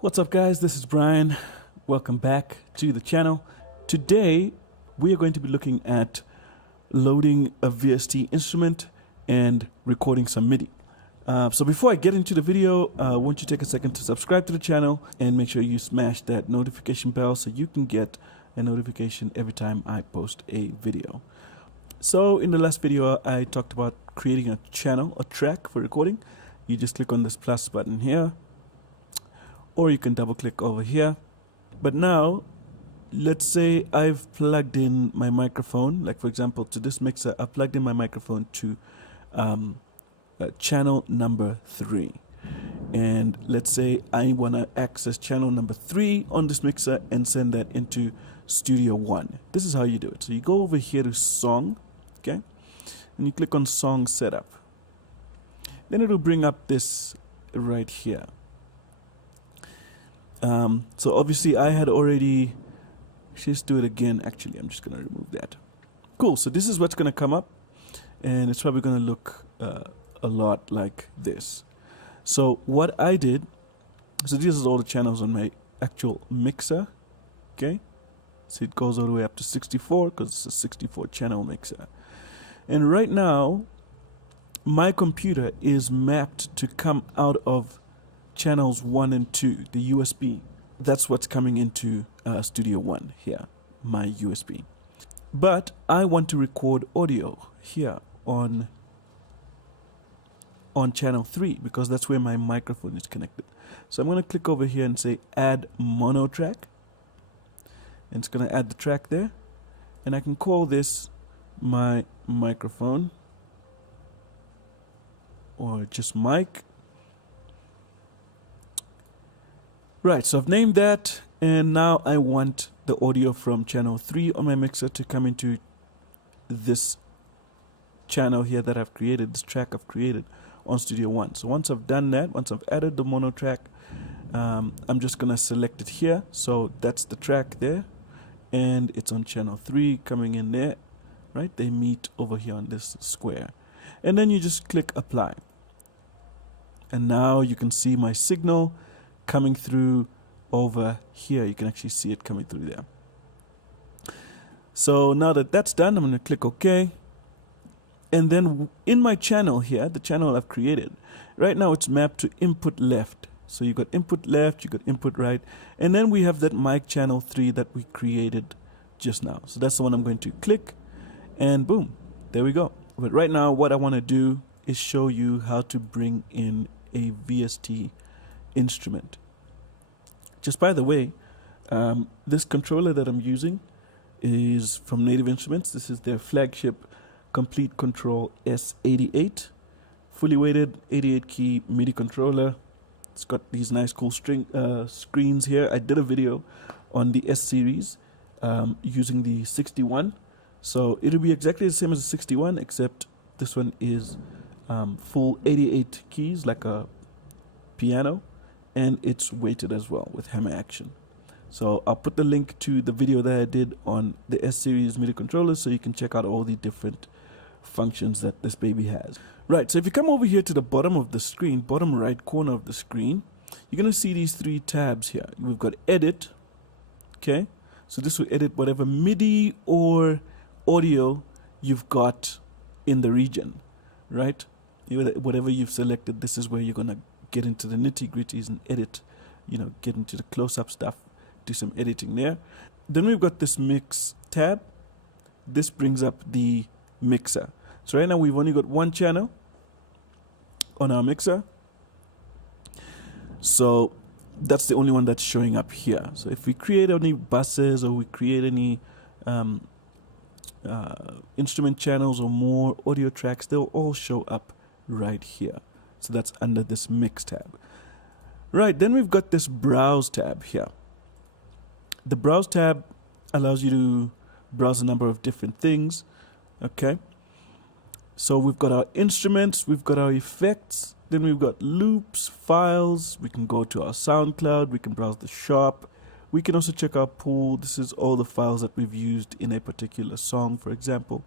What's up guys, this is Brian. Welcome back to the channel. Today we are going to be looking at loading a VST instrument and recording some MIDI. So before I get into the video, I want you to take a second to subscribe to the channel and make sure you smash that notification bell so you can get a notification every time I post a video. So in the last video I talked about creating a channel, a track for recording. You just click on this plus button here, or you can double click over here. But now let's say I've plugged in my microphone, like for example to this mixer I've plugged in my microphone to channel number 3, and let's say I want to access channel number 3 on this mixer and send that into StudioOne. This is how you do it. So you go over here to song, okay, and you click on song setup. Then it'll bring up this right here. So obviously I had already, let's do it again. Actually, I'm just going to remove that. Cool. So this is what's going to come up, and it's probably going to look a lot like this. So what I did, so this is all the channels on my actual mixer. Okay. So it goes all the way up to 64 because it's a 64 channel mixer. And right now my computer is mapped to come out of channels 1 and 2, the USB. That's what's coming into StudioOne here, my USB. But I want to record audio here on channel 3 because that's where my microphone is connected. So I'm going to click over here and say add mono track, and it's going to add the track there, and I can call this my microphone or just mic. Right, so I've named that, and now I want the audio from channel 3 on my mixer to come into this channel here that I've created, this track I've created on StudioOne. So once I've done that, once I've added the mono track, I'm just gonna select it here. So that's the track there, and it's on channel 3 coming in there, right? They meet over here on this square, and then you just click apply. And now you can see my signal coming through over here. You can actually see it coming through there. So now that that's done, I'm going to click OK. And then in my channel here, the channel I've created, right now it's mapped to input left. So you got input left, you got input right, and then we have that mic channel 3 that we created just now. So that's the one I'm going to click, and boom, there we go. But right now what I want to do is show you how to bring in a VST instrument. Just by the way, this controller that I'm using is from Native Instruments. This is their flagship Complete Control S88, fully weighted 88 key MIDI controller. It's got these nice cool screens here. I did a video on the S series using the 61, so it'll be exactly the same as the 61, except this one is full 88 keys like a piano, and it's weighted as well with hammer action. So I'll put the link to the video that I did on the S series MIDI controllers so you can check out all the different functions that this baby has. Right, so if you come over here to the bottom of the screen, bottom right corner of the screen, you're going to see these 3 tabs here. We've got edit, okay, so this will edit whatever MIDI or audio you've got in the region, right? Whatever you've selected, this is where you're going to get into the nitty-gritties and edit, you know, get into the close-up stuff, do some editing there. Then we've got this mix tab. This brings up the mixer. So right now we've only got one channel on our mixer, so that's the only one that's showing up here. So if we create any buses or we create any instrument channels or more audio tracks, they'll all show up right here. So that's under this mix tab. Right, then we've got this browse tab here. The browse tab allows you to browse a number of different things. Okay, so we've got our instruments, we've got our effects, then we've got loops, files. We can go to our SoundCloud, we can browse the shop, we can also check our pool. This is all the files that we've used in a particular song, for example.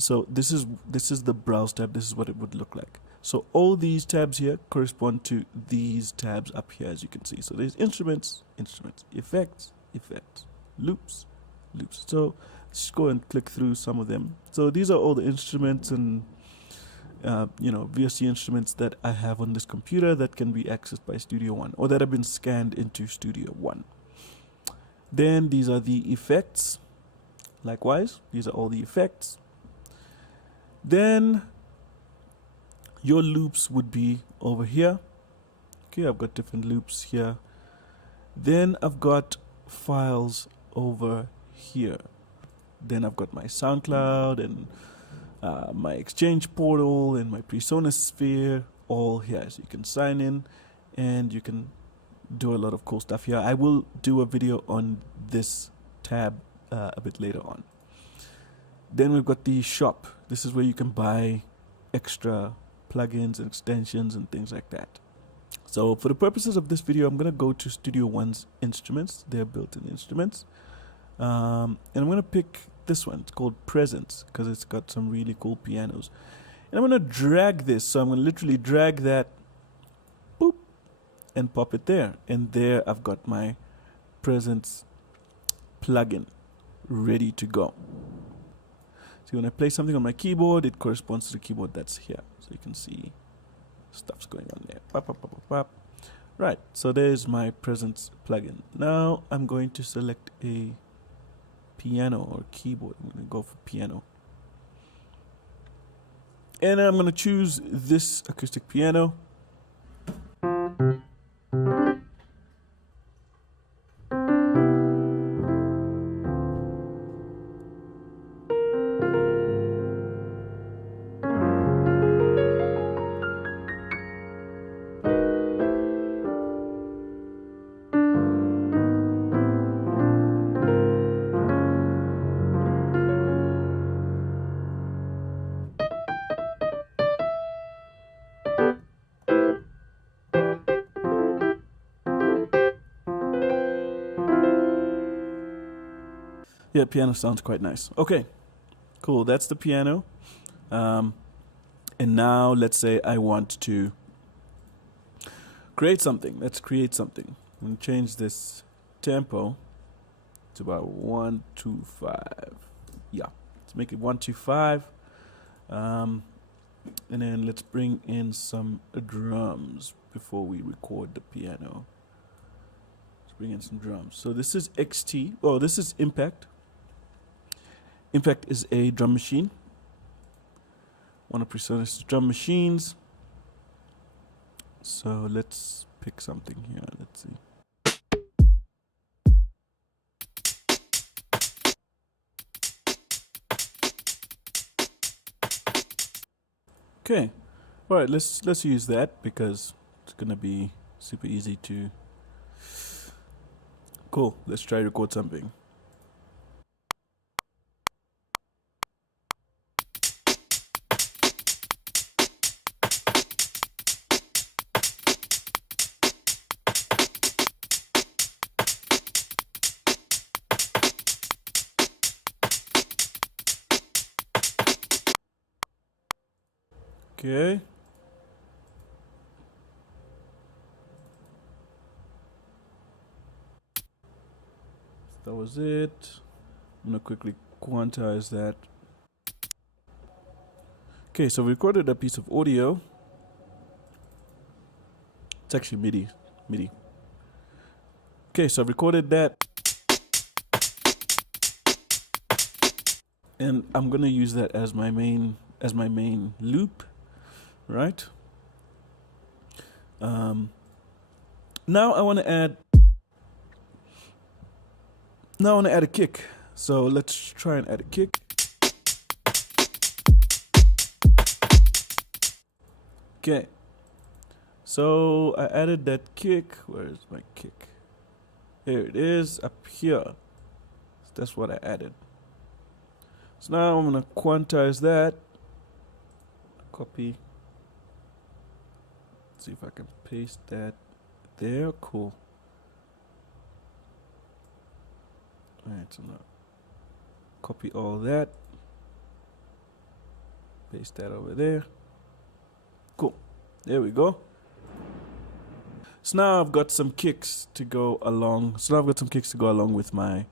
So this is the browse tab. This is what it would look like. So all these tabs here correspond to these tabs up here, as you can see. So there's instruments, instruments, effects, effects, loops, loops. So let's go and click through some of them. So these are all the instruments and VST instruments that I have on this computer that can be accessed by StudioOne, or that have been scanned into StudioOne. Then these are the effects. Likewise, these are all the effects. Then your loops would be over here. Okay, I've got different loops here. Then I've got files over here. Then I've got my SoundCloud and my Exchange portal and my PreSonus sphere all here. So you can sign in and you can do a lot of cool stuff here. I will do a video on this tab a bit later on. Then we've got the shop. This is where you can buy extra plugins and extensions and things like that. So for the purposes of this video, I'm going to go to StudioOne's instruments, their built-in instruments. And I'm going to pick this one. It's called Presence because it's got some really cool pianos. And I'm going to drag this. So I'm going to literally drag that, boop, and pop it there. And there I've got my Presence plugin ready to go. So when I play something on my keyboard, it corresponds to the keyboard that's here. So you can see stuff's going on there. Pop, pop, pop, pop, pop. Right, so there's my Presence plugin. Now I'm going to select a piano or keyboard. I'm going to go for piano. And I'm going to choose this acoustic piano. Yeah, piano sounds quite nice. Okay, cool. That's the piano. And now let's say I want to create something. Let's create something. I'm going to change this tempo to about 125. Yeah, let's make it 125. And then let's bring in some drums before we record the piano. Let's bring in some drums. So this is XT. Oh, this is Impact. Impact is a drum machine. One of PreSonus drum machines. So let's pick something here. Let's see. Okay. All right, let's use that because it's gonna be super easy to. Cool. Let's try to record something. Okay. That was it. I'm gonna quickly quantize that. Okay, so we recorded a piece of audio. It's actually MIDI. Okay, so I've recorded that. And I'm gonna use that as my main loop, right? Now I want to add a kick. So let's try and add a kick. Okay. So I added that kick. Where is my kick? Here it is, up here. So that's what I added. So now I'm going to quantize that. Copy. Let's see if I can paste that there. Cool. Alright, so now copy all that. Paste that over there. Cool. There we go. So now I've got some kicks to go along. With my.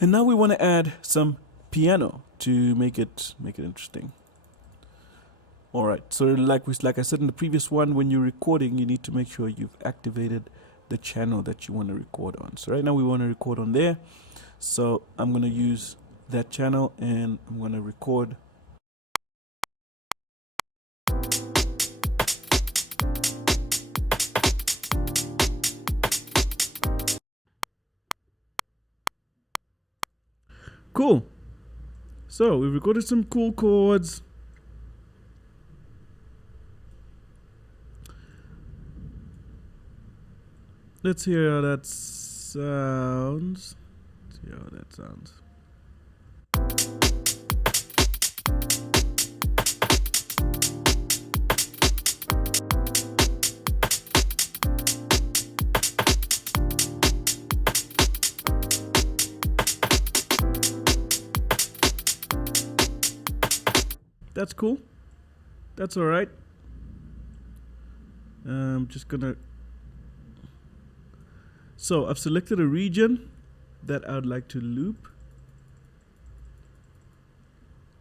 And now we want to add some piano to make it interesting. All right. So like I said in the previous one, when you're recording, you need to make sure you've activated the channel that you want to record on. So right now we want to record on there. So I'm going to use that channel and I'm going to record. Cool. So we recorded some cool chords. Let's hear how that sounds. That's cool. That's all right. I'm just gonna. So I've selected a region that I would like to loop.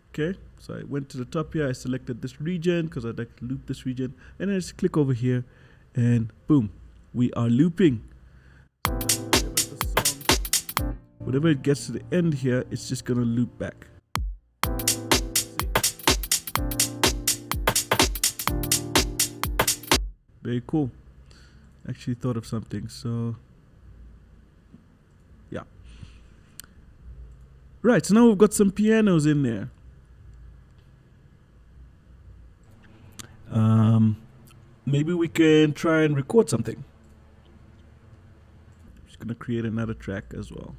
Okay, so I went to the top here. I selected this region because I'd like to loop this region, and I just click over here, and boom, we are looping. Whenever it gets to the end here, it's just gonna loop back. Very cool. Actually thought of something, so yeah. Right, so now we've got some pianos in there. Maybe we can try and record something. I'm just gonna create another track as well.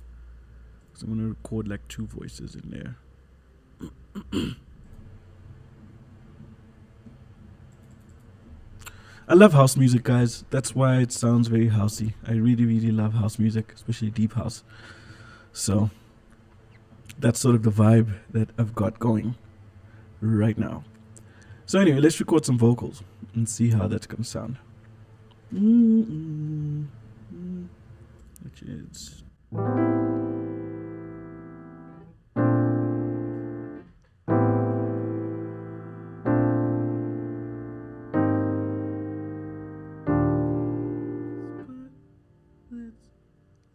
So I'm gonna record like 2 voices in there. I love house music, guys. That's why it sounds very housey. I really, really love house music, especially deep house. So that's sort of the vibe that I've got going right now. So anyway, let's record some vocals and see how that's gonna sound. Which is.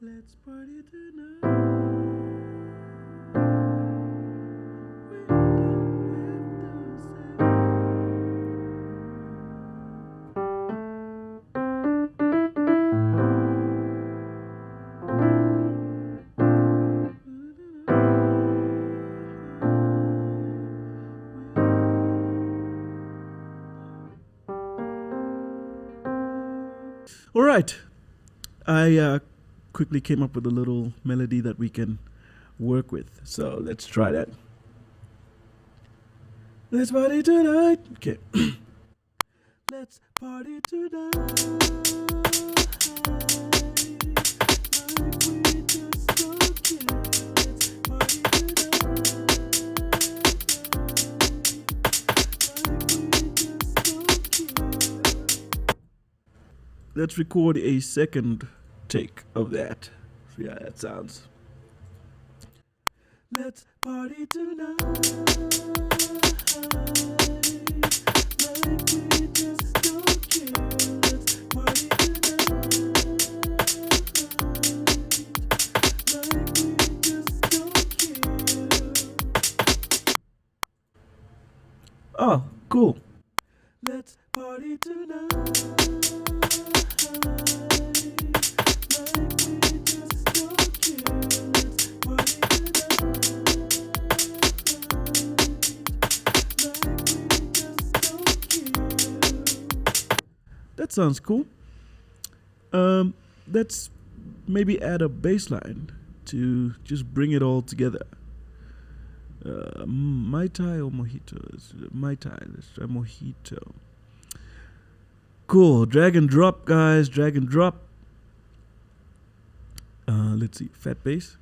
Let's party tonight. We don't All right. I quickly came up with a little melody that we can work with. So let's try that. Let's party tonight. Okay. Let's party tonight. Like we just don't care. Let's party tonight. Like we just don't care. Let's record a second take of that. So yeah, that sounds. Let's party tonight. Like we just don't care. Let's party tonight. Like we just don't care. Oh, cool. Let's party tonight. That sounds cool. Let's maybe add a bass line to just bring it all together. Mai Tai or Mojito? Mai Tai. Let's try Mojito. Cool. Drag and drop, guys. Drag and drop. Let's see. Fat bass.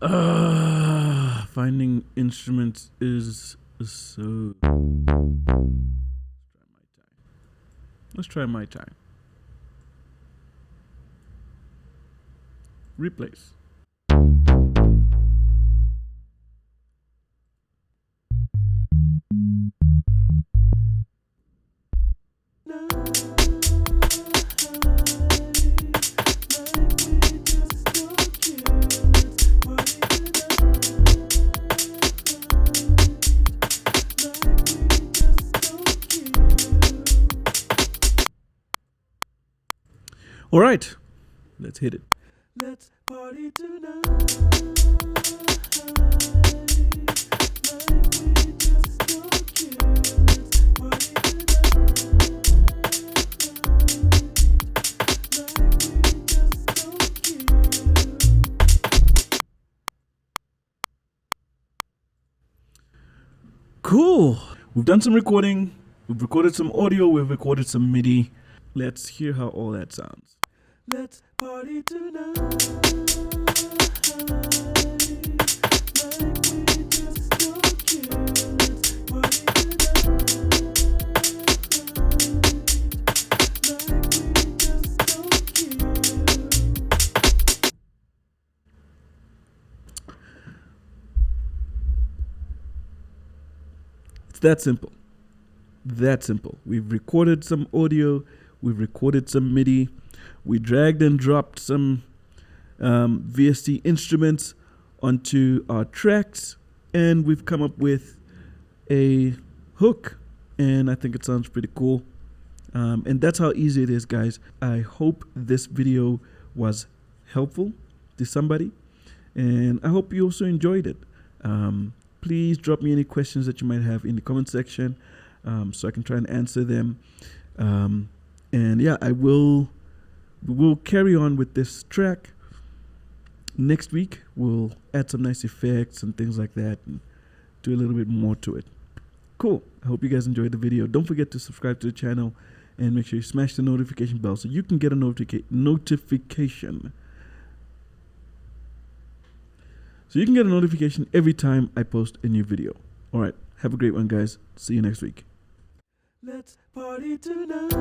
Finding instruments is so. Let's try my time. Replace. All right, let's hit it. Let's party tonight. Cool. We've done some recording. We've recorded some audio. We've recorded some MIDI. Let's hear how all that sounds. Let's party tonight. It's that simple. That simple. We've recorded some audio. We've recorded some MIDI. We dragged and dropped some VST instruments onto our tracks, and we've come up with a hook, and I think it sounds pretty cool. And that's how easy it is, guys. I hope this video was helpful to somebody, and I hope you also enjoyed it. Please drop me any questions that you might have in the comment section, so I can try and answer them. And yeah, we'll carry on with this track. Next week, we'll add some nice effects and things like that and do a little bit more to it. Cool. I hope you guys enjoyed the video. Don't forget to subscribe to the channel and make sure you smash the notification bell so you can get a notification. So you can get a notification every time I post a new video. All right. Have a great one, guys. See you next week. Let's party tonight.